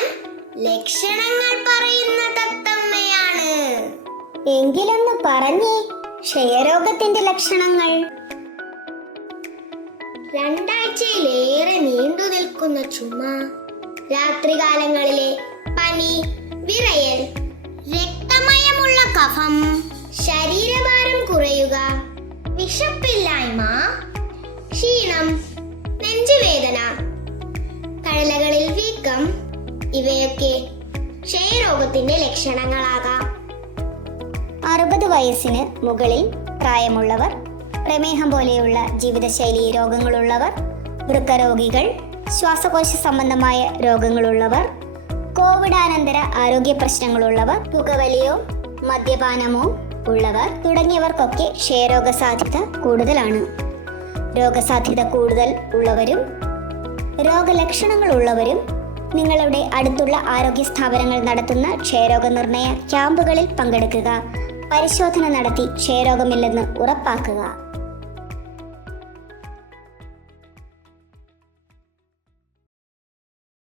ഞാൻ ലക്ഷണങ്ങൾ പറയുന്ന തത്തമ്മയാണ്. എങ്കിലൊന്ന് പറഞ്ഞേ ക്ഷയരോഗത്തിന്റെ ലക്ഷണങ്ങൾ. 2 ആഴ്ചയിലേറെ നീണ്ടു നിൽക്കുന്ന ചുമ, രാത്രികാലങ്ങളിലെ പനി, വിറയൽ, രക്തമയമുള്ള കഫം, ശരീരഭാരം കുറയുക, വിശപ്പില്ലായ്മ, ക്ഷീണം, നെഞ്ചുവേദന, കഴലകളിൽ വീക്കം, ഇവയൊക്കെ ക്ഷയരോഗത്തിന്റെ ലക്ഷണങ്ങളാകാം. 60 വയസ്സിന് മുകളിൽ പ്രായമുള്ളവർ, പ്രമേഹം പോലെയുള്ള ജീവിതശൈലി രോഗങ്ങളുള്ളവർ, വൃക്കരോഗികൾ, ശ്വാസകോശ സംബന്ധമായ രോഗങ്ങളുള്ളവർ, കോവിഡാനന്തര ആരോഗ്യ പ്രശ്നങ്ങളുള്ളവർ, പുകവലിയോ മദ്യപാനമോ ഉള്ളവർ തുടങ്ങിയവർക്കൊക്കെ ക്ഷയരോഗ സാധ്യത കൂടുതലാണ്. രോഗസാധ്യത കൂടുതൽ ഉള്ളവരും രോഗലക്ഷണങ്ങൾ ഉള്ളവരും നിങ്ങളുടെ അടുത്തുള്ള ആരോഗ്യ സ്ഥാപനങ്ങൾ നടത്തുന്ന ക്ഷയരോഗ നിർണയ ക്യാമ്പുകളിൽ പങ്കെടുക്കുക. പരിശോധന നടത്തി ക്ഷയരോഗമില്ലെന്ന് ഉറപ്പാക്കുക.